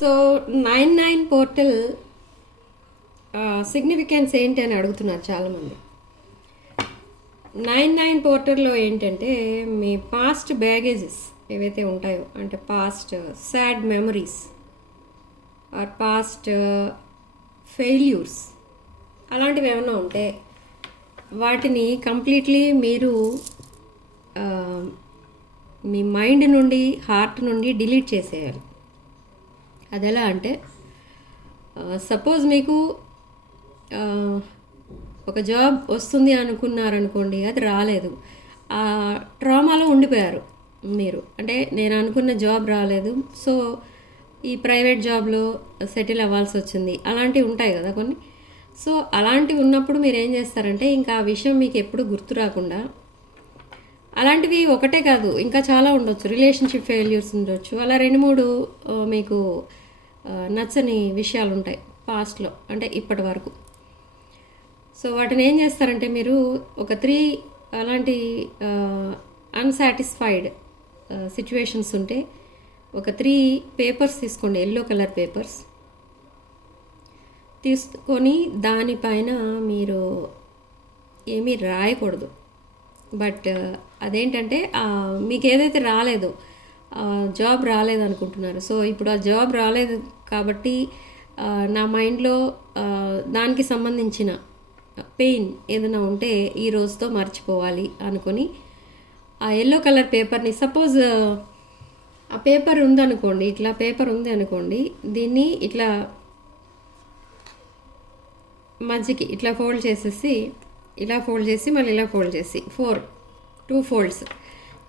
So 99 portal significance ఏంటి అని అడుగుతున్నారు చాలామంది. 99 పోర్టల్లో ఏంటంటే మీ పాస్ట్ బ్యాగేజెస్ ఏవైతే ఉంటాయో, అంటే past sad memories or past failures అలాంటివి ఏమైనా ఉంటే వాటిని కంప్లీట్లీ మీరు మీ మైండ్ నుండి, హార్ట్ నుండి డిలీట్ చేసేయాలి. అది ఎలా అంటే, సపోజ్ మీకు ఒక జాబ్ వస్తుంది అనుకున్నారనుకోండి, అది రాలేదు, ఆ ట్రామాలో ఉండిపోయారు మీరు. అంటే నేను అనుకున్న జాబ్ రాలేదు, సో ఈ ప్రైవేట్ జాబ్లో సెటిల్ అవ్వాల్సి వచ్చింది, అలాంటివి ఉంటాయి కదా కొన్ని. సో అలాంటివి ఉన్నప్పుడు మీరు ఏం చేస్తారంటే, ఇంకా ఆ విషయం మీకు ఎప్పుడు గుర్తు రాకుండా, అలాంటివి ఒకటే కాదు ఇంకా చాలా ఉండొచ్చు, రిలేషన్షిప్ ఫెయిల్యూర్స్ ఉండొచ్చు, అలా 2-3 మీకు నచ్చని విషయాలు ఉంటాయి పాస్ట్లో, అంటే ఇప్పటి వరకు. సో వాటిని ఏం చేస్తారంటే, మీరు ఒక 3 అలాంటి అన్సాటిస్ఫైడ్ సిచ్యువేషన్స్ ఉంటే ఒక 3 పేపర్స్ తీసుకోండి, ఎల్లో కలర్ పేపర్స్ తీసుకొని దానిపైన మీరు ఏమీ రాయకూడదు. బట్ అదేంటంటే మీకు ఏదైతే రాలేదో, జాబ్ రాలేదు అనుకుంటున్నారు, సో ఇప్పుడు ఆ జాబ్ రాలేదు కాబట్టి నా మైండ్లో దానికి సంబంధించిన పెయిన్ ఏదైనా ఉంటే ఈ రోజుతో మర్చిపోవాలి అనుకొని ఆ ఎల్లో కలర్ పేపర్ని, సపోజ్ ఆ పేపర్ ఉందనుకోండి, ఇట్లా పేపర్ ఉంది అనుకోండి, దీన్ని ఇట్లా మధ్యకి ఇట్లా ఫోల్డ్ చేసేసి, ఇలా ఫోల్డ్ చేసి మళ్ళీ ఇలా ఫోల్డ్ చేసి 2 ఫోల్డ్స్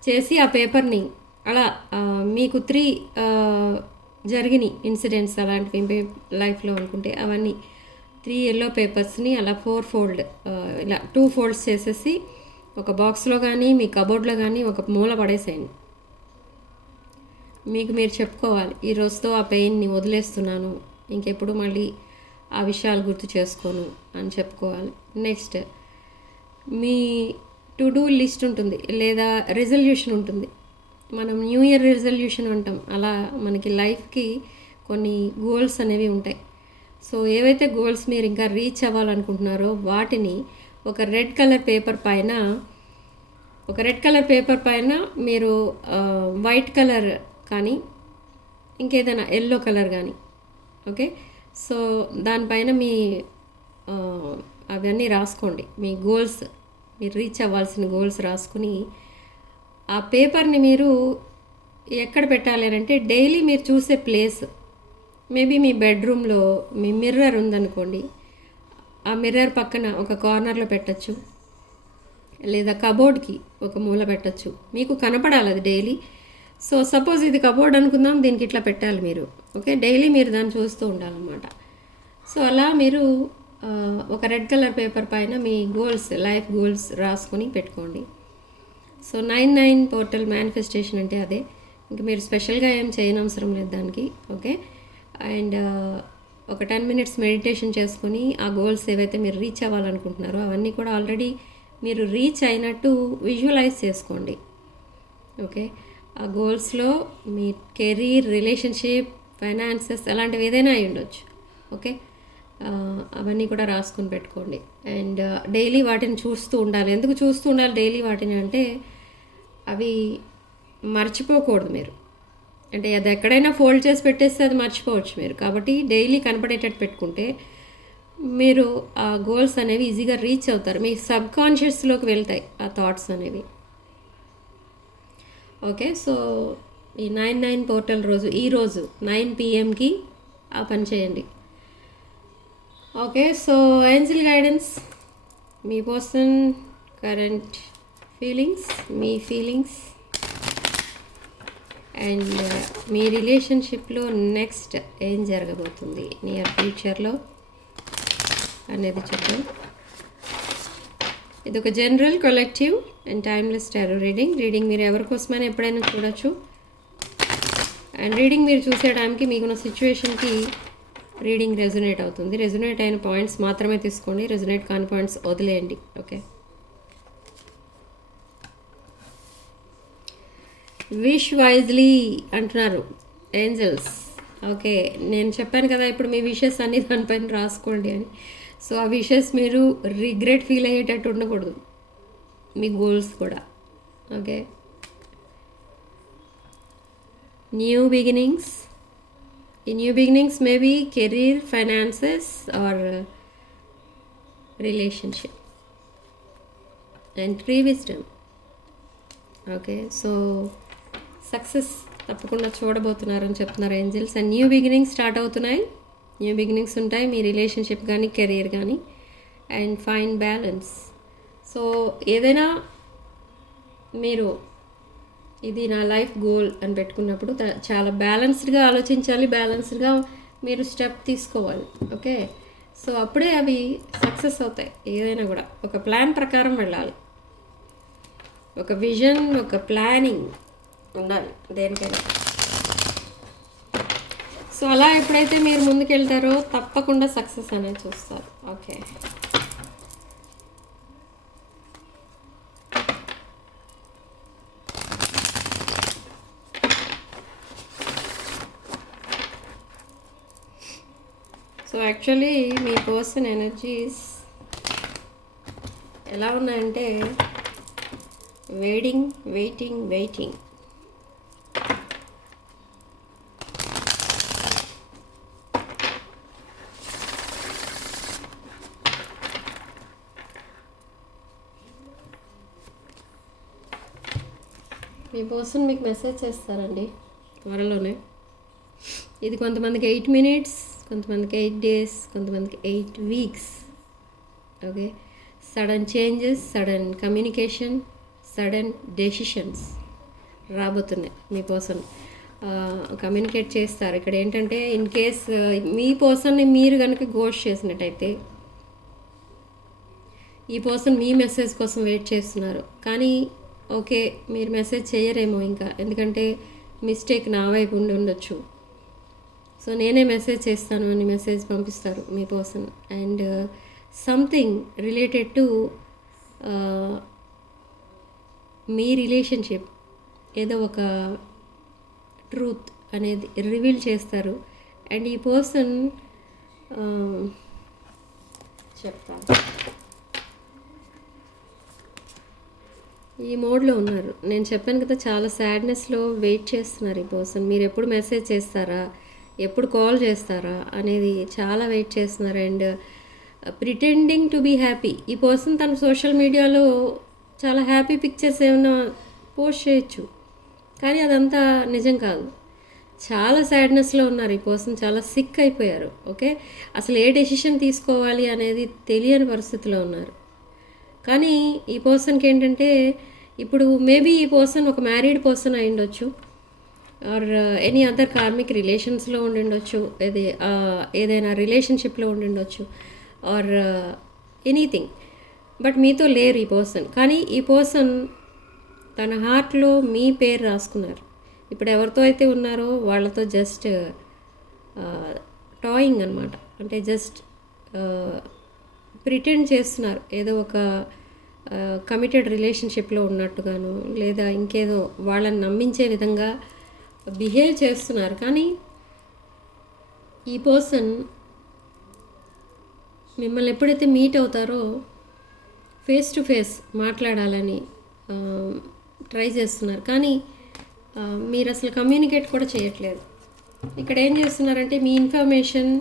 చేసి ఆ పేపర్ని అలా మీకు 3 జరిగిన ఇన్సిడెంట్స్ అలాంటివి లైఫ్లో అనుకుంటే అవన్నీ 3 ఎల్లో పేపర్స్ని అలా 4 ఫోల్డ్ ఇలా 2 ఫోల్డ్స్ చేసేసి ఒక బాక్స్లో కానీ మీ కబోర్డ్లో కానీ ఒక మూల పడేసేయండి. మీకు మీరు చెప్పుకోవాలి, ఈ రోజుతో ఆ పెయిన్ని వదిలేస్తున్నాను, ఇంకెప్పుడు మళ్ళీ ఆ విషయాలు గుర్తు చేసుకోను అని చెప్పుకోవాలి. Next, me to do list ఉంటుంది లేదా రెజల్యూషన్ ఉంటుంది. మనం న్యూ ఇయర్ రెజల్యూషన్ అంటాం, అలా మనకి లైఫ్కి కొన్ని గోల్స్ అనేవి ఉంటాయి. సో ఏవైతే గోల్స్ మీరు ఇంకా రీచ్ అవ్వాలనుకుంటున్నారో వాటిని ఒక రెడ్ కలర్ పేపర్ పైన మీరు వైట్ కలర్ కానీ ఇంకేదైనా ఎల్లో కలర్ కానీ, ఓకే, సో దానిపైన మీ అవన్నీ రాసుకోండి, మీ గోల్స్, మీరు రీచ్ అవ్వాల్సిన గోల్స్ రాసుకుని ఆ పేపర్ని మీరు ఎక్కడ పెట్టాలి అంటే, డైలీ మీరు చూసే ప్లేస్, మేబీ మీ బెడ్రూమ్లో మీ మిర్రర్ ఉందనుకోండి, ఆ మిర్రర్ పక్కన ఒక కార్నర్లో పెట్టచ్చు, లేదా కబోర్డ్కి ఒక మూల పెట్టచ్చు, మీకు కనపడాలి అది డైలీ. సో సపోజ్ ఇది కబోర్డ్ అనుకుందాం, దీనికి ఇట్లా పెట్టాలి మీరు, ఓకే, డైలీ మీరు దాన్ని చూస్తూ ఉండాలన్నమాట. సో అలా మీరు ఒక రెడ్ కలర్ పేపర్ పైన మీ గోల్స్, లైఫ్ గోల్స్ రాసుకొని పెట్టుకోండి. సో 99 పోర్టల్ మేనిఫెస్టేషన్ అంటే అదే, ఇంకా మీరు స్పెషల్గా ఏం చేయనవసరం లేదు దానికి, ఓకే. అండ్ ఒక 10 మినిట్స్ మెడిటేషన్ చేసుకొని ఆ గోల్స్ ఏవైతే మీరు రీచ్ అవ్వాలనుకుంటున్నారో అవన్నీ కూడా ఆల్రెడీ మీరు రీచ్ అయినట్టు విజువలైజ్ చేసుకోండి, ఓకే. ఆ గోల్స్లో మీ కెరీర్, రిలేషన్షిప్, ఫైనాన్సెస్ అలాంటివి ఏదైనా అయి ఉండొచ్చు, ఓకే. అవన్నీ కూడా రాసుకొని పెట్టుకోండి. అండ్ డైలీ వాటిని చూస్తూ ఉండాలి. ఎందుకు చూస్తూ ఉండాలి డైలీ వాటిని అంటే, అవి మర్చిపోకూడదు మీరు. అంటే అది ఎక్కడైనా ఫోల్డ్ చేసి పెట్టేస్తే అది మర్చిపోవచ్చు మీరు, కాబట్టి డైలీ కనపడేటట్టు పెట్టుకుంటే మీరు ఆ గోల్స్ అనేవి ఈజీగా రీచ్ అవుతారు, మీ సబ్ కాన్షియస్లోకి వెళ్తాయి ఆ థాట్స్ అనేవి, ఓకే. సో ఈ 99 పోర్టల్ రోజు, ఈరోజు 9 PM ఆ పని చేయండి, ఓకే. సో ఏంజెల్ గైడెన్స్, మీ పర్సన్ కరెంట్ ఫీలింగ్స్, మీ ఫీలింగ్స్ అండ్ మీ రిలేషన్షిప్లో నెక్స్ట్ ఏం జరగబోతుంది నియర్ ఫ్యూచర్లో అనేది చూద్దాం. ఇది ఒక general, collective and timeless tarot reading మీరు ఎవరికోసమైనా ఎప్పుడైనా చూడొచ్చు. అండ్ రీడింగ్ మీరు చూసేయడానికి మీకున్న సిచ్యువేషన్కి రీడింగ్ రెజొనేట్ అవుతుంది. రెజొనేట్ అయిన పాయింట్స్ మాత్రమే తీసుకోండి, రెజొనేట్ కాని పాయింట్స్ వదిలేయండి, ఓకే. విష్ వైజ్లీ అంటున్నారు ఏంజల్స్. ఓకే. నేను చెప్పాను కదా ఇప్పుడు మీ విషెస్ అన్నీ దానిపైన రాసుకోండి అని. సో ఆ విషెస్ మీరు రిగ్రెట్ ఫీల్ అయ్యేటట్టు ఉండకూడదు, మీ గోల్స్ కూడా. ఓకే. New beginnings. ఈ new beginnings maybe career, finances or relationship. And tree wisdom. Okay. So success తప్పకుండా చూడబోతున్నారని చెప్తున్నారు angels. And new beginnings start అవుతున్నాయి, న్యూ బిగినింగ్స్ ఉంటాయి మీ రిలేషన్షిప్ కానీ కెరీర్ కానీ. And fine balance. సో ఏదైనా మీరు ఇది నా లైఫ్ గోల్ అని పెట్టుకున్నప్పుడు చాలా బ్యాలెన్స్డ్గా ఆలోచించాలి, బ్యాలెన్స్డ్గా మీరు స్టెప్ తీసుకోవాలి. ఓకే. సో అప్పుడే అవి సక్సెస్ అవుతాయి. ఏదైనా కూడా ఒక ప్లాన్ ప్రకారం వెళ్ళాలి, ఒక విజన్, ఒక ప్లానింగ్ ఉండాలి దేనికైనా. సో అలా ఎప్పుడైతే మీరు ముందుకెళ్తారో తప్పకుండా సక్సెస్ అనేది చూస్తారు. ఓకే. సో యాక్చువల్లీ మీ పర్సన్ ఎనర్జీస్ ఎలా ఉన్నాయంటే వెయిటింగ్. మీ పర్సన్ మీకు మెసేజ్ చేస్తారండి త్వరలోనే. ఇది కొంతమందికి 8 minutes, కొంతమందికి 8 days, కొంతమందికి 8 weeks. Okay. Sudden changes, sudden communication, sudden decisions రాబోతున్నాయి. మీ పర్సన్ కమ్యూనికేట్ చేస్తారు. ఇక్కడ ఏంటంటే ఇన్ కేస్ మీ పర్సన్ని మీరు కనుక గోస్ట్ చేసినట్టయితే ఈ పర్సన్ మీ మెసేజ్ కోసం వెయిట్ చేస్తున్నారు. కానీ ఓకే మీరు మెసేజ్ చేయరేమో ఇంకా, ఎందుకంటే మిస్టేక్ నా వైపు ఉండి ఉండొచ్చు. సో నేనే మెసేజ్ చేస్తాను అని మెసేజ్ పంపిస్తారు మీ person. And something related to మీ రిలేషన్షిప్, ఏదో ఒక ట్రూత్ అనేది రివీల్ చేస్తారు. అండ్ ఈ పర్సన్ చెప్తాను ఈ మోడ్లో ఉన్నారు. నేను చెప్పాను కదా చాలా సాడ్నెస్లో వెయిట్ చేస్తున్నారు ఈ పర్సన్. మీరు ఎప్పుడు మెసేజ్ చేస్తారా, ఎప్పుడు కాల్ చేస్తారా అనేది చాలా వెయిట్ చేస్తున్నారు. And pretending to be happy. ఈ పర్సన్ తన సోషల్ మీడియాలో చాలా హ్యాపీ పిక్చర్స్ ఏమైనా పోస్ట్ చేయొచ్చు, కానీ అదంతా నిజం కాదు. చాలా సాడ్నెస్లో ఉన్నారు ఈ పర్సన్, చాలా సిక్ అయిపోయారు. ఓకే. అసలు ఏ డెసిషన్ తీసుకోవాలి అనేది తెలియని పరిస్థితిలో ఉన్నారు. కానీ ఈ పర్సన్కి ఏంటంటే ఇప్పుడు మేబీ ఈ పర్సన్ ఒక మ్యారీడ్ పర్సన్ అయి ఉండొచ్చు, ఆర్ ఎనీ అదర్ కార్మిక్ రిలేషన్స్లో ఉండిండొచ్చు, ఏదైనా రిలేషన్షిప్లో ఉండిండొచ్చు, ఆర్ ఎనీథింగ్. బట్ మీతో లేరు ఈ పర్సన్. కానీ ఈ పర్సన్ తన హార్ట్లో మీ పేరు రాసుకున్నారు. ఇప్పుడు ఎవరితో అయితే ఉన్నారో వాళ్ళతో జస్ట్ టాయింగ్ అనమాట. అంటే జస్ట్ ప్రిటెండ్ చేస్తున్నారు, ఏదో ఒక కమిటెడ్ రిలేషన్షిప్లో ఉన్నట్టుగాను, లేదా ఇంకేదో వాళ్ళని నమ్మించే విధంగా బిహేవ్ చేస్తున్నారు. కానీ ఈ పర్సన్ మిమ్మల్ని ఎప్పుడైతే మీట్ అవుతారో ఫేస్ టు ఫేస్ మాట్లాడాలని ట్రై చేస్తున్నారు. కానీ మీరు అసలు కమ్యూనికేట్ కూడా చేయట్లేదు. ఇక్కడ ఏం చేస్తున్నారంటే మీ ఇన్ఫర్మేషన్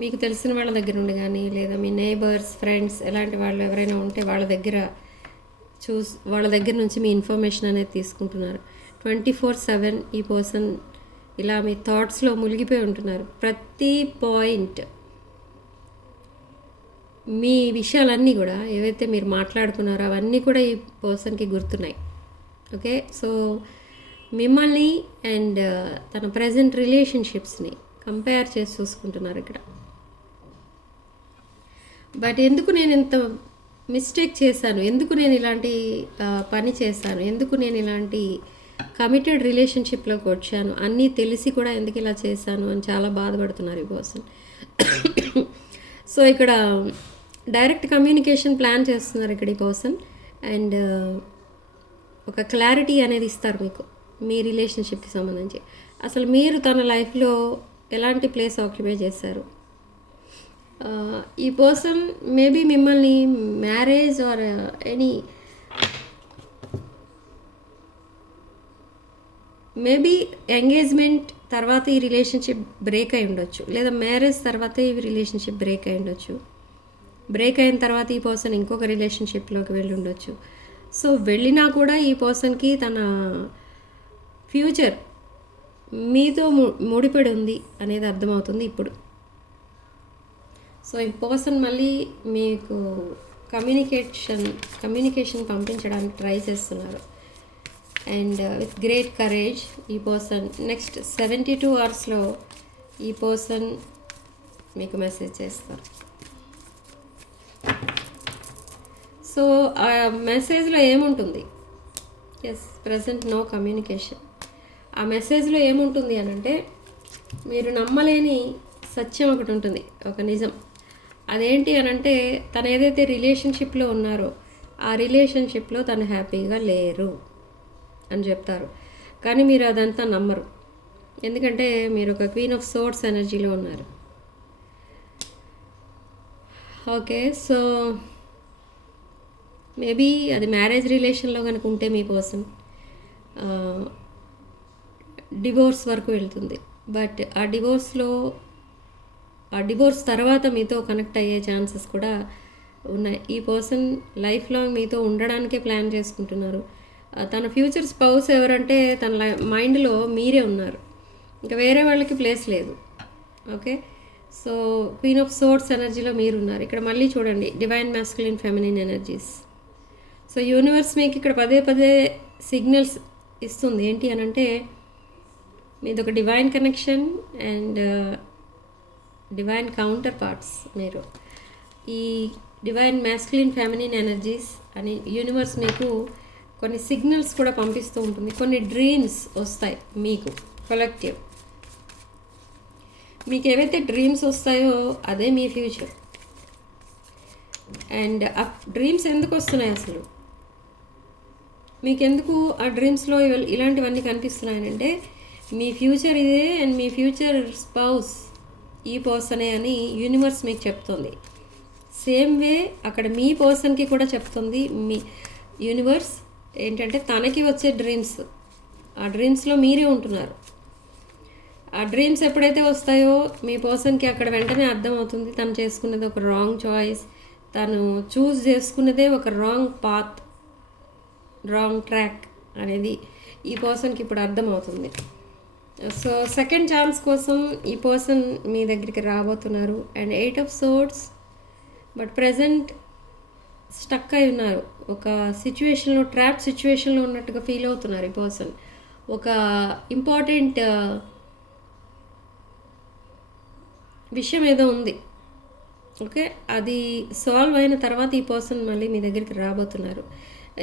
మీకు తెలిసిన వాళ్ళ దగ్గర నుండి కానీ, లేదా మీ నైబర్స్, ఫ్రెండ్స్ ఎలాంటి వాళ్ళు ఎవరైనా ఉంటే వాళ్ళ దగ్గర నుంచి మీ ఇన్ఫర్మేషన్ అనేది తీసుకుంటున్నారు. 24/7 ఈ పర్సన్ ఇలా మీ థాట్స్లో మునిగిపోయి ఉంటున్నారు. ప్రతి పాయింట్ మీ విషయాలన్నీ కూడా ఏవైతే మీరు మాట్లాడుకున్నారో అవన్నీ కూడా ఈ పర్సన్కి గుర్తున్నాయి. ఓకే. సో మిమ్మల్ని అండ్ తన ప్రజెంట్ రిలేషన్షిప్స్ని కంపేర్ చేసి చూసుకుంటున్నారు ఇక్కడ. బట్ ఎందుకు నేను ఇంత మిస్టేక్ చేశాను, ఎందుకు నేను ఇలాంటి పని చేశాను, ఎందుకు నేను ఇలాంటి కమిటెడ్ రిలేషన్షిప్లోకి వచ్చాను, అన్నీ తెలిసి కూడా ఎందుకు ఇలా చేశాను అని చాలా బాధపడుతున్నారు ఈ పర్సన్. సో ఇక్కడ డైరెక్ట్ కమ్యూనికేషన్ ప్లాన్ చేస్తున్నారు ఇక్కడ ఈ పర్సన్. అండ్ ఒక క్లారిటీ అనేది ఇస్తారు మీకు మీ రిలేషన్షిప్కి సంబంధించి. అసలు మీరు తన లైఫ్లో ఎలాంటి ప్లేస్ ఆక్యుపై చేశారు. ఈ పర్సన్ మేబీ మిమ్మల్ని marriage or any maybe engagement తర్వాత ఈ రిలేషన్షిప్ బ్రేక్ అయి ఉండొచ్చు, లేదా మ్యారేజ్ తర్వాత ఈ రిలేషన్షిప్ బ్రేక్ అయి ఉండొచ్చు. బ్రేక్ అయిన తర్వాత ఈ పర్సన్ ఇంకొక రిలేషన్షిప్లోకి వెళ్ళి ఉండొచ్చు. సో వెళ్ళినా కూడా ఈ పర్సన్కి తన ఫ్యూచర్ మీతో ముడిపడి ఉంది అనేది అర్థమవుతుంది ఇప్పుడు. సో ఈ పర్సన్ మళ్ళీ మీకు కమ్యూనికేషన్ పంపించడానికి ట్రై చేస్తున్నారు. అండ్ విత్ గ్రేట్ కరేజ్ ఈ పర్సన్ నెక్స్ట్ 72 అవర్స్లో ఈ పర్సన్ మీకు మెసేజ్ చేస్తారు. సో ఆ మెసేజ్లో ఏముంటుంది? Yes, present no communication. ఆ మెసేజ్లో ఏముంటుంది అని అంటే, మీరు నమ్మలేని సత్యం ఒకటి ఉంటుంది, ఒక నిజం. అదేంటి అని అంటే, తను ఏదైతే రిలేషన్షిప్లో ఉన్నారో ఆ రిలేషన్షిప్లో తను హ్యాపీగా లేరు అని చెప్తారు. కానీ మీరు అదంతా నమ్మరు, ఎందుకంటే మీరు ఒక క్వీన్ ఆఫ్ సోర్డ్స్ ఎనర్జీలో ఉన్నారు. ఓకే, సో మేబీ అది మ్యారేజ్ రిలేషన్లో కనుక ఉంటే మీ పర్సన్ డివోర్స్ వరకు వెళ్తుంది. బట్ ఆ డివోర్స్ తర్వాత మీతో కనెక్ట్ అయ్యే ఛాన్సెస్ కూడా ఉన్నాయి. ఈ పర్సన్ లైఫ్ లాంగ్ మీతో ఉండడానికే ప్లాన్ చేసుకుంటున్నారు. తన ఫ్యూచర్ స్పౌస్ ఎవరంటే తన మైండ్లో మీరే ఉన్నారు, ఇంకా వేరే వాళ్ళకి ప్లేస్ లేదు. Okay, so queen of swords ఎనర్జీలో మీరు ఉన్నారు. ఇక్కడ మళ్ళీ చూడండి, divine masculine feminine energies. So universe మీకు ఇక్కడ పదే పదే సిగ్నల్స్ ఇస్తుంది. ఏంటి అని అంటే, మీది ఒక divine connection and divine counter parts. మీరు ఈ డివైన్ మాస్కులిన్ ఫెమినిన్ ఎనర్జీస్ అని యూనివర్స్ మీకు కొన్ని సిగ్నల్స్ కూడా పంపిస్తూ ఉంటుంది. కొన్ని డ్రీమ్స్ వస్తాయి మీకు కలెక్టివ్. మీకు ఏవైతే డ్రీమ్స్ వస్తాయో అదే మీ ఫ్యూచర్. అండ్ ఆ డ్రీమ్స్ ఎందుకు వస్తున్నాయి అసలు? మీకెందుకు ఆ డ్రీమ్స్లో ఇలాంటివన్నీ కనిపిస్తున్నాయనంటే, మీ ఫ్యూచర్ ఇదే అండ్ మీ ఫ్యూచర్ స్పౌస్ ఈ పర్సనే అని యూనివర్స్ మీకు చెప్తుంది. సేమ్ వే అక్కడ మీ పర్సన్కి కూడా చెప్తుంది. మీ యూనివర్స్ ఏంటంటే, తనకి వచ్చే డ్రీమ్స్, ఆ డ్రీమ్స్లో మీరే ఉంటున్నారు. ఆ డ్రీమ్స్ ఎప్పుడైతే వస్తాయో మీ పర్సన్కి అక్కడ వెంటనే అర్థమవుతుంది తను చేసుకున్నది ఒక రాంగ్ చాయిస్, తను చూస్ చేసుకున్నదే ఒక రాంగ్ పాత్, రాంగ్ ట్రాక్ అనేది ఈ పర్సన్కి ఇప్పుడు అర్థమవుతుంది. సో సెకండ్ ఛాన్స్ కోసం ఈ పర్సన్ మీ దగ్గరికి రాబోతున్నారు. And 8 of swords. But present stuck అయి ఉన్నారు, ఒక సిచ్యువేషన్లో, ట్రాప్ సిచ్యువేషన్లో ఉన్నట్టుగా ఫీల్ అవుతున్నారు ఈ పర్సన్. ఒక ఇంపార్టెంట్ విషయం ఏదో ఉంది. ఓకే, అది సాల్వ్ అయిన తర్వాత ఈ పర్సన్ మళ్ళీ మీ దగ్గరికి రాబోతున్నారు.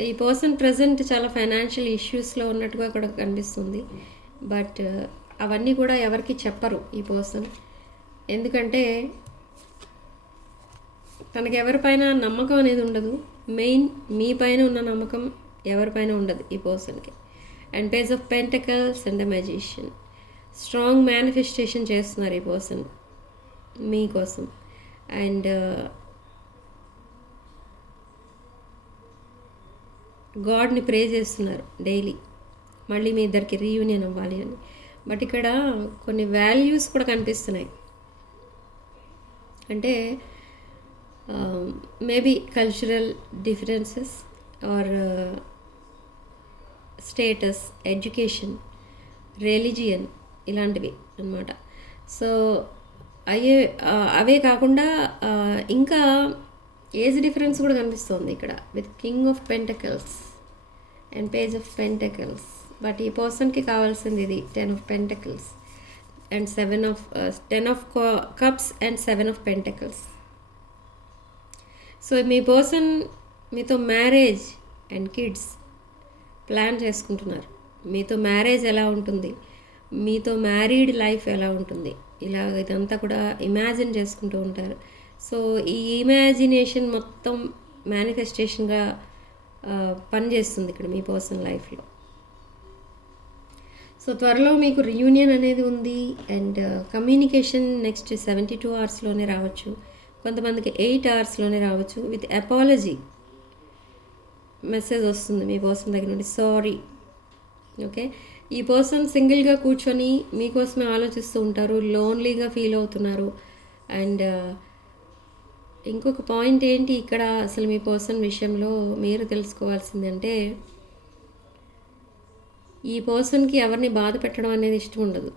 ఈ పర్సన్ ప్రజెంట్ చాలా ఫైనాన్షియల్ ఇష్యూస్లో ఉన్నట్టుగా కూడా కనిపిస్తుంది. బట్ అవన్నీ కూడా ఎవరికి చెప్పరు ఈ పర్సన్, ఎందుకంటే తనకి ఎవరిపైన నమ్మకం అనేది ఉండదు. మెయిన్ మీ పైన ఉన్న నమ్మకం ఎవరిపైన ఉండదు ఈ పర్సన్కి. And page of pentacles and the magician. Strong manifestation చేస్తున్నారు ఈ పర్సన్ మీకోసం. అండ్ గాడ్ని ప్రే చేస్తున్నారు డైలీ, మళ్ళీ మీ ఇద్దరికి రీయూనియన్ అవ్వాలి అని. బట్ ఇక్కడ కొన్ని వాల్యూస్ కూడా కనిపిస్తున్నాయి. అంటే maybe cultural differences are status, education, religion, ఇలాంటివి అన్నమాట. సో అవే కాకుండా ఇంకా ఏజ్ డిఫరెన్స్ కూడా కనిపిస్తుంది ఇక్కడ with king of pentacles and page of pentacles. But ఈ పర్సన్కి కావాల్సింది ఇది 10 of pentacles and 10 of cups and 7 of pentacles. So me person మీతో మ్యారేజ్ అండ్ కిడ్స్ ప్లాన్ చేసుకుంటున్నారు. మీతో మ్యారేజ్ ఎలా ఉంటుంది, మీతో మ్యారీడ్ లైఫ్ ఎలా ఉంటుంది, ఇలా ఇదంతా కూడా ఇమాజిన్ చేసుకుంటూ ఉంటారు. సో ఈ ఇమాజినేషన్ మొత్తం మేనిఫెస్టేషన్గా పనిచేస్తుంది ఇక్కడ మీ పర్సనల్ లైఫ్లో. సో త్వరలో మీకు రియూనియన్ అనేది ఉంది. అండ్ కమ్యూనికేషన్ నెక్స్ట్ 72 అవర్స్లోనే రావచ్చు, కొంతమందికి 8 అవర్స్లోనే రావచ్చు. విత్ అపాలజీ మెసేజ్ వస్తుంది మీ పర్సన్ దగ్గర నుండి, సారీ. ఓకే, ఈ పర్సన్ సింగిల్గా కూర్చొని మీకోసమే ఆలోచిస్తూ ఉంటారు, లోన్లీగా ఫీల్ అవుతున్నారు. అండ్ ఇంకొక పాయింట్ ఏంటి ఇక్కడ అసలు మీ పర్సన్ విషయంలో మీరు తెలుసుకోవాల్సిందంటే, ఈ పర్సన్కి ఎవరిని బాధ పెట్టడం అనేది ఇష్టం ఉండదు.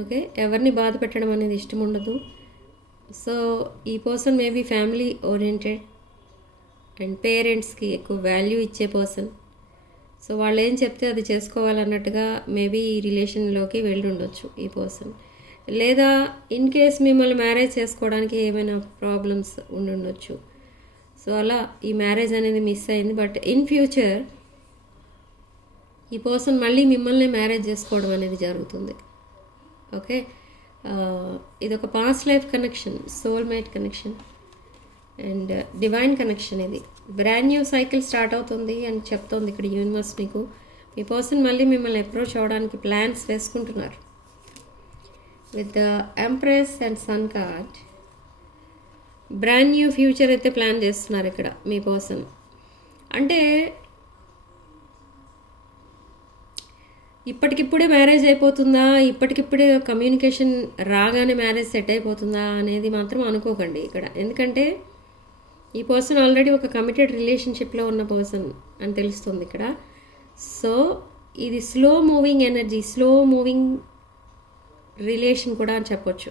ఓకే, ఎవరిని బాధ పెట్టడం అనేది ఇష్టం ఉండదు. సో ఈ person maybe family oriented and పేరెంట్స్కి ఎక్కువ వాల్యూ ఇచ్చే పర్సన్. సో వాళ్ళు ఏం చెప్తే అది చేసుకోవాలన్నట్టుగా మేబీ ఈ రిలేషన్లోకి వెళ్ళి ఉండొచ్చు ఈ పర్సన్. లేదా ఇన్ కేస్ మిమ్మల్ని మ్యారేజ్ చేసుకోవడానికి ఏమైనా ప్రాబ్లమ్స్ ఉండుండొచ్చు. సో అలా ఈ మ్యారేజ్ అనేది మిస్ అయింది. బట్ ఇన్ ఫ్యూచర్ ఈ పర్సన్ మళ్ళీ మిమ్మల్ని మ్యారేజ్ చేసుకోవడం అనేది జరుగుతుంది. ఓకే, ఇది ఒక past life connection, soulmate connection and divine connection. ఇది బ్రాండ్ న్యూ సైకిల్ స్టార్ట్ అవుతుంది అని చెప్తోంది ఇక్కడ యూనివర్స్ మీకు. మీ పర్సన్ మళ్ళీ మిమ్మల్ని అప్రోచ్ అవ్వడానికి ప్లాన్స్ వేసుకుంటున్నారు. With the empress and sun card, brand new future అయితే ప్లాన్ చేస్తున్నారు ఇక్కడ మీ పర్సన్. అంటే ఇప్పటికిప్పుడే మ్యారేజ్ అయిపోతుందా, ఇప్పటికిప్పుడే కమ్యూనికేషన్ రాగానే మ్యారేజ్ సెట్ అయిపోతుందా అనేది మాత్రం అనుకోకండి ఇక్కడ. ఎందుకంటే ఈ పర్సన్ ఆల్రెడీ ఒక కమిటెడ్ రిలేషన్షిప్లో ఉన్న పర్సన్ అని తెలుస్తుంది ఇక్కడ. సో ఇది slow moving energy, slow moving relation కూడా అని చెప్పొచ్చు.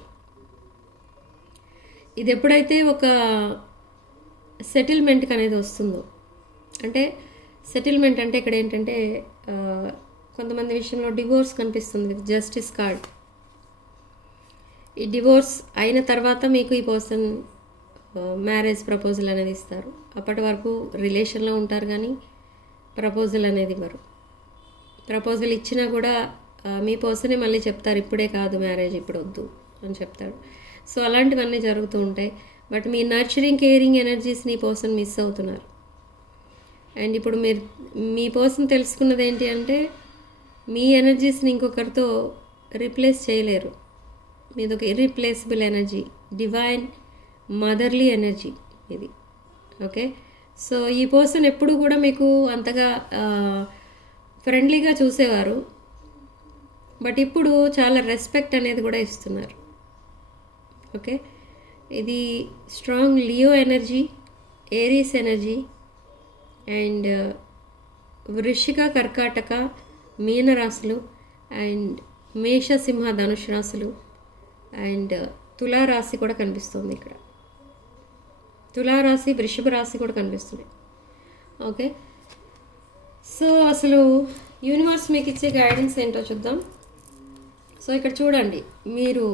ఇది ఎప్పుడైతే ఒక సెటిల్మెంట్కి అనేది వస్తుందో, అంటే సెటిల్మెంట్ అంటే ఇక్కడ ఏంటంటే కొంతమంది విషయంలో డివోర్స్ కనిపిస్తుంది విత్ జస్టిస్ కార్డ్. ఈ డివోర్స్ అయిన తర్వాత మీకు ఈ పర్సన్ మ్యారేజ్ ప్రపోజల్ అనేది ఇస్తారు. అప్పటి వరకు రిలేషన్లో ఉంటారు కానీ ప్రపోజల్ అనేది ఇవ్వరు. ప్రపోజల్ ఇచ్చినా కూడా మీ పర్సనే మళ్ళీ చెప్తారు, ఇప్పుడే కాదు మ్యారేజ్, ఇప్పుడు వద్దు అని చెప్తాడు. సో అలాంటివన్నీ జరుగుతూ ఉంటాయి. బట్ మీ నర్చరింగ్ కేరింగ్ ఎనర్జీస్ని పర్సన్ మిస్ అవుతున్నారు. అండ్ ఇప్పుడు మీరు మీ పర్సన్ తెలుసుకున్నది ఏంటి అంటే, మీ ఎనర్జీస్ని ఇంకొకరితో రీప్లేస్ చేయలేరు. మీది ఒక irreplaceable energy, divine motherly energy ఇది. ఓకే, సో ఈ పర్సన్ ఎప్పుడు కూడా మీకు అంతగా ఫ్రెండ్లీగా చూసేవారు, బట్ ఇప్పుడు చాలా రెస్పెక్ట్ అనేది కూడా ఇస్తున్నారు. ఓకే, ఇది strong Leo energy, Aries energy and వృశ్చిక, కర్కాటక, మీన రాశులు అండ్ మేష, సింహ, ధనుష్ రాశులు అండ్ తులారాశి కూడా కనిపిస్తుంది ఇక్కడ. తులారాశి, వృషభ రాశి కూడా కనిపిస్తుంది. ఓకే, సో అసలు యూనివర్స్ మీకు ఇచ్చే గైడెన్స్ ఏంటో చూద్దాం. సో ఇక్కడ చూడండి, మీరు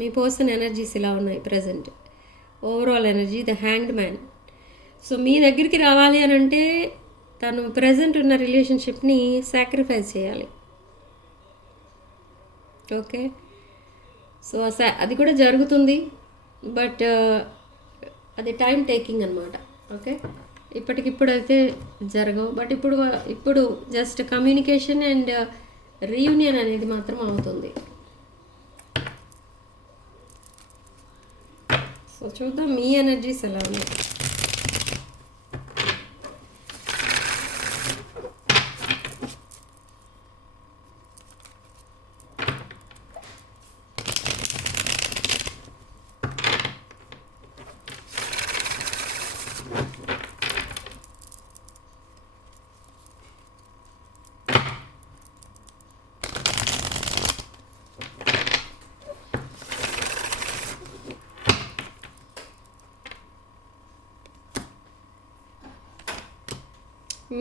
మీ పర్సన్ ఎనర్జీస్ ఇలా ఉన్నాయి present. Overall energy the hanged man. So మీ దగ్గరికి రావాలి అని అంటే తను ప్రజెంట్ ఉన్న రిలేషన్షిప్ని సాక్రిఫైస్ చేయాలి. ఓకే, సో అది కూడా జరుగుతుంది, బట్ అది టైం టేకింగ్ అనమాట. ఓకే, ఇప్పటికిప్పుడు అయితే జరగవు, బట్ ఇప్పుడు జస్ట్ కమ్యూనికేషన్ అండ్ రీయూనియన్ అనేది మాత్రం అవుతుంది. సో చూద్దాం మీ ఎనర్జీస్ ఎలా ఉన్నాయి.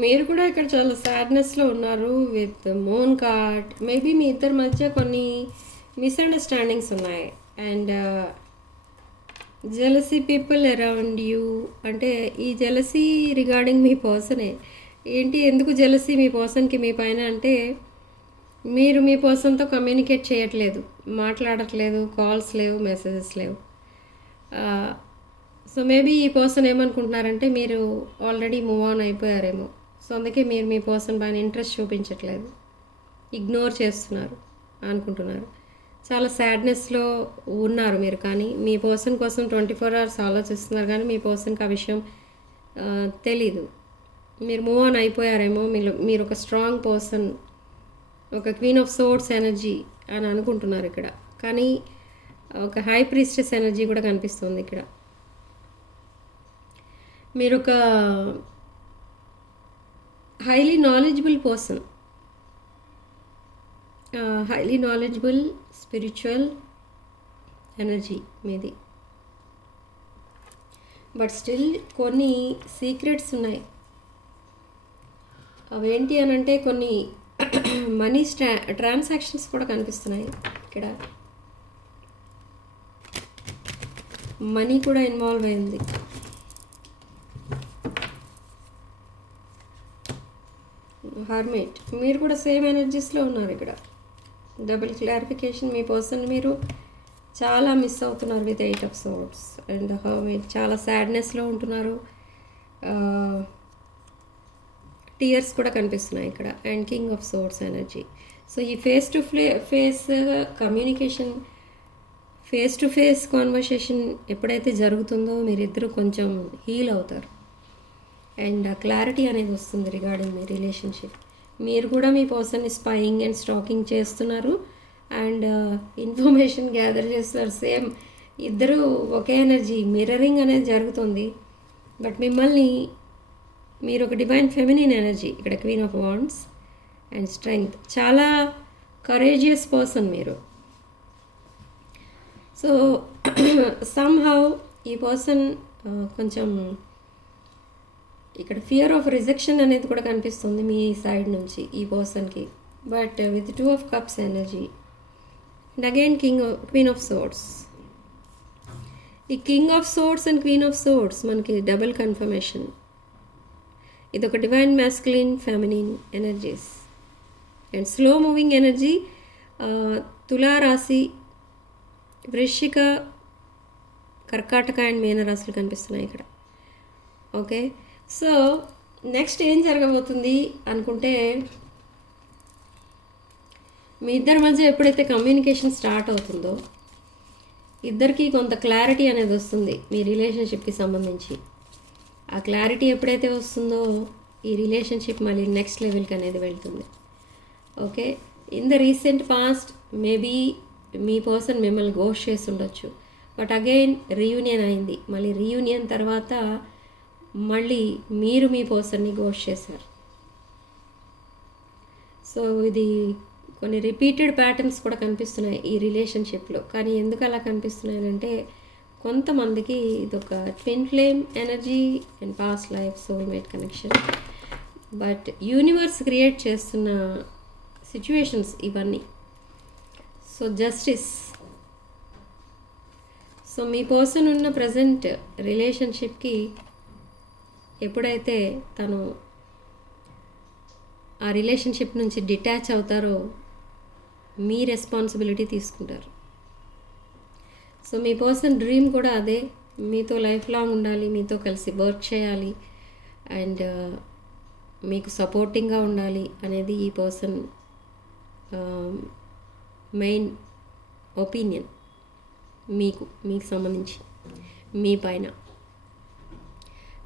మీరు కూడా ఇక్కడ చాలా సాడ్నెస్లో ఉన్నారు విత్ మూన్ కార్డ్. మేబీ మీ ఇద్దరి మధ్య కొన్ని మిస్అండర్స్టాండింగ్స్ ఉన్నాయి and jealousy people around you. అంటే ఈ జెలసీ రిగార్డింగ్ మీ పర్సనే. ఏంటి, ఎందుకు జెలసీ మీ పర్సన్కి మీ పైన అంటే, మీరు మీ పర్సన్తో కమ్యూనికేట్ చేయట్లేదు, మాట్లాడట్లేదు, కాల్స్ లేవు, మెసేజెస్ లేవు. సో మేబీ ఈ పర్సన్ ఏమనుకుంటున్నారంటే మీరు ఆల్రెడీ మూవ్ ఆన్ అయిపోయారేమో. సో అందుకే మీరు మీ పర్సన్ పైన ఇంట్రెస్ట్ చూపించట్లేదు. ఇగ్నోర్ చేస్తున్నారు అనుకుంటున్నారు. చాలా సాడ్నెస్లో ఉన్నారు మీరు. కానీ మీ పర్సన్ కోసం 24 అవర్స్ ఆలోచిస్తున్నారు, కానీ మీ పర్సన్కి ఆ విషయం తెలీదు. మీరు మూవ్ ఆన్ అయిపోయారేమో. మీరు ఒక స్ట్రాంగ్ పర్సన్, ఒక క్వీన్ ఆఫ్ సోర్డ్స్ ఎనర్జీ అని అనుకుంటున్నారు ఇక్కడ. కానీ ఒక హై ప్రీస్టెస్ ఎనర్జీ కూడా కనిపిస్తుంది ఇక్కడ. మీరు ఒక highly knowledgeable person, highly knowledgeable spiritual energy మీది. బట్ స్టిల్ కొన్ని సీక్రెట్స్ ఉన్నాయి. అవేంటి అని అంటే కొన్ని మనీ ట్రాన్సాక్షన్స్ కూడా కనిపిస్తున్నాయి ఇక్కడ. మనీ కూడా ఇన్వాల్వ్ అయింది. హర్మిట్, మీరు కూడా సేమ్ ఎనర్జీస్లో ఉన్నారు ఇక్కడ. డబుల్ క్లారిఫికేషన్, మీ పర్సన్ మీరు చాలా మిస్ అవుతున్నారు with 8 of Swords and hermit. చాలా సాడ్నెస్లో ఉంటున్నారు. టీయర్స్ కూడా కనిపిస్తున్నాయి ఇక్కడ. And king of swords energy. So ఈ face to face communication, face to face conversation ఎప్పుడైతే జరుగుతుందో మీరిద్దరూ కొంచెం హీల్ అవుతారు. అండ్ క్లారిటీ అనేది వస్తుంది రిగార్డింగ్ మీ రిలేషన్షిప్. మీరు కూడా మీ పర్సన్ని స్పైయింగ్ అండ్ స్టాకింగ్ చేస్తున్నారు అండ్ ఇన్ఫర్మేషన్ గ్యాదర్ చేస్తున్నారు. సేమ్ ఇద్దరు ఒకే ఎనర్జీ మిర్రరింగ్ అనేది జరుగుతుంది. బట్ మిమ్మల్ని మీరు ఒక డివైన్ ఫెమినిన్ ఎనర్జీ ఇక్కడ, queen of wands and strength. చాలా కరేజియస్ పర్సన్ మీరు. సో సమ్హౌ ఈ పర్సన్ కొంచెం ఇక్కడ ఫియర్ ఆఫ్ రిజెక్షన్ అనేది కూడా కనిపిస్తుంది మీ సైడ్ నుంచి ఈ పర్సన్కి. But with 2 of Cups energy and again queen of swords. ఈ king of swords and queen of swords మనకి డబుల్ కన్ఫర్మేషన్. ఇది ఒక divine masculine feminine energies and slow moving energy. తులారాశి, వృశ్చిక, కర్కాటక అండ్ మీనరాశులు కనిపిస్తున్నాయి ఇక్కడ. ఓకే, సో నెక్స్ట్ ఏం జరగబోతుంది అనుకుంటే, మీ ఇద్దరి మధ్య ఎప్పుడైతే కమ్యూనికేషన్ స్టార్ట్ అవుతుందో ఇద్దరికి కొంత క్లారిటీ అనేది వస్తుంది మీ రిలేషన్షిప్కి సంబంధించి. ఆ క్లారిటీ ఎప్పుడైతే వస్తుందో ఈ రిలేషన్షిప్ మళ్ళీ నెక్స్ట్ లెవెల్కి అనేది వెళ్తుంది. Okay, in the recent past maybe me person మిమ్మల్ని గోస్ట్ చేసి ఉండొచ్చు. బట్ అగైన్ రీయూనియన్ అయింది. మళ్ళీ రీయూనియన్ తర్వాత మళ్ళీ మీరు మీ పర్సన్ని గోస్ట్ చేశారు. సో ఇది కొన్ని రిపీటెడ్ ప్యాటర్న్స్ కూడా కనిపిస్తున్నాయి ఈ రిలేషన్షిప్లో. కానీ ఎందుకు అలా కనిపిస్తున్నాయంటే, కొంతమందికి ఇదొక twin flame energy and past life soulmate connection. But universe create చేస్తున్న సిచ్యువేషన్స్ ఇవన్నీ. So justice. సో మీ పర్సన్ ఉన్న ప్రజెంట్ రిలేషన్షిప్కి ఎప్పుడైతే తను ఆ రిలేషన్షిప్ నుంచి డిటాచ్ అవుతారో మీ రెస్పాన్సిబిలిటీ తీసుకుంటారు. సో మీ పర్సన్ డ్రీమ్ కూడా అదే, మీతో లైఫ్ లాంగ్ ఉండాలి, మీతో కలిసి వర్క్ చేయాలి అండ్ మీకు సపోర్టింగ్గా ఉండాలి అనేది ఈ పర్సన్ మెయిన్ ఒపీనియన్ మీకు సంబంధించి మీ పైన.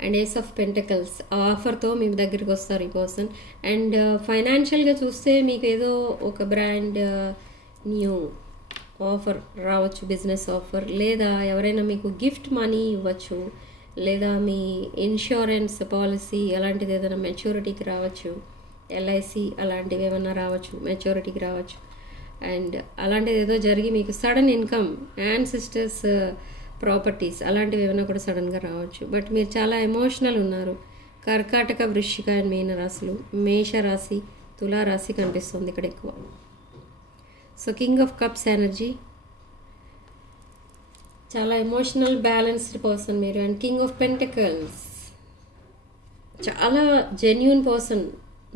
అండ్ ఏస్ ఆఫ్ పెంటకల్స్ ఆఫర్తో మీ దగ్గరికి వస్తారు ఈ పర్సన్. అండ్ ఫైనాన్షియల్గా చూస్తే మీకు ఏదో ఒక బ్రాండ్ న్యూ ఆఫర్ రావచ్చు, బిజినెస్ ఆఫర్, లేదా ఎవరైనా మీకు గిఫ్ట్ మనీ ఇవ్వచ్చు, లేదా మీ ఇన్సూరెన్స్ పాలసీ అలాంటిది ఏదైనా మెచ్యూరిటీకి రావచ్చు, ఎల్ఐసి అలాంటివి ఏమైనా రావచ్చు, మెచ్యూరిటీకి రావచ్చు. అండ్ అలాంటిది ఏదో జరిగి మీకు సడన్ ఇన్కమ్, యాన్సిస్టర్స్ ప్రాపర్టీస్ అలాంటివి ఏమైనా కూడా సడన్గా రావచ్చు. బట్ మీరు చాలా ఎమోషనల్ ఉన్నారు. కర్కాటక, వృశ్చిక అండ్ మీన రాశులు, మేషరాశి, తులారాశి కనిపిస్తుంది ఇక్కడ ఎక్కువ. So king of cups energy, చాలా ఎమోషనల్ బ్యాలెన్స్డ్ పర్సన్ మీరు. అండ్ కింగ్ ఆఫ్ పెంటకల్స్, చాలా జెన్యూన్ పర్సన్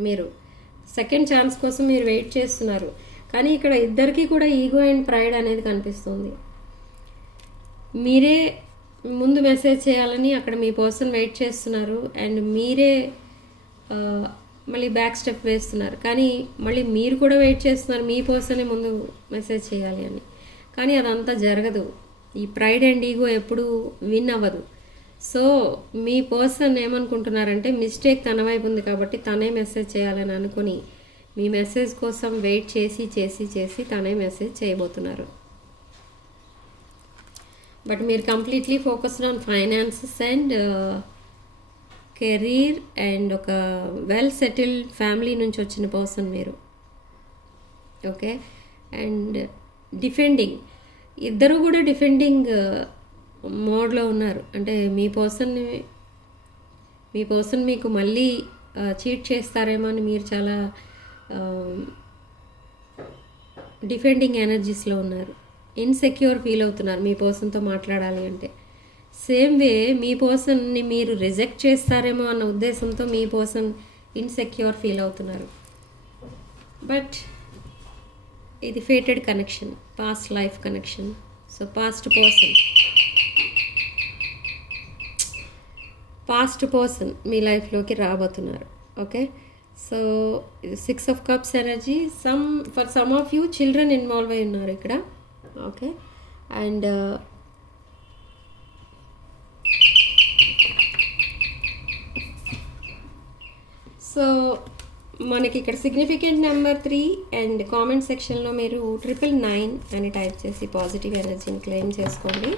మీరు. సెకండ్ ఛాన్స్ కోసం మీరు వెయిట్ చేస్తున్నారు. కానీ ఇక్కడ ఇద్దరికీ కూడా ఈగో అండ్ ప్రైడ్ అనేది కనిపిస్తుంది. మీరే ముందు మెసేజ్ చేయాలని అక్కడ మీ పర్సన్ వెయిట్ చేస్తున్నారు. అండ్ మీరే మళ్ళీ బ్యాక్ స్టెప్ వేస్తున్నారు, కానీ మళ్ళీ మీరు కూడా వెయిట్ చేస్తున్నారు మీ పర్సనే ముందు మెసేజ్ చేయాలి అని. కానీ అదంతా జరగదు. ఈ ప్రైడ్ అండ్ ఈగో ఎప్పుడు విన్ అవ్వదు. సో మీ పర్సన్ ఏమనుకుంటున్నారంటే మిస్టేక్ తన వైపు ఉంది కాబట్టి తనే మెసేజ్ చేయాలని అనుకుని మీ మెసేజ్ కోసం వెయిట్ చేసి చేసి చేసి తనే మెసేజ్ చేయబోతున్నారు. బట్ మీరు completely focused on finances and career and ఒక వెల్ సెటిల్డ్ ఫ్యామిలీ నుంచి వచ్చిన పర్సన్ మీరు. ఓకే, అండ్ డిఫెండింగ్, ఇద్దరు కూడా డిఫెండింగ్ మోడ్లో ఉన్నారు. అంటే మీ పర్సన్ మీకు మళ్ళీ చీట్ చేస్తారేమో అని మీరు చాలా డిఫెండింగ్ ఎనర్జీస్లో ఉన్నారు. ఇన్సెక్యూర్ ఫీల్ అవుతున్నారు మీ పర్సన్తో మాట్లాడాలి అంటే. సేమ్ వే మీ పర్సన్ని మీరు రిజెక్ట్ చేస్తారేమో అన్న ఉద్దేశంతో మీ పర్సన్ ఇన్సెక్యూర్ ఫీల్ అవుతున్నారు. బట్ ఇది fated connection, past life connection. So past person మీ లైఫ్లోకి రాబోతున్నారు. Okay, so 6 of Cups energy. For some of you children involve అయి ఉన్నారు ఇక్కడ. ఓకే, అండ్ సో మనకి ఇక్కడ సిగ్నిఫికెంట్ నెంబర్ 3 అండ్ కామెంట్ సెక్షన్లో మీరు 999 అని టైప్ చేసి పాజిటివ్ ఎనర్జీని క్లెయిమ్ చేసుకోండి.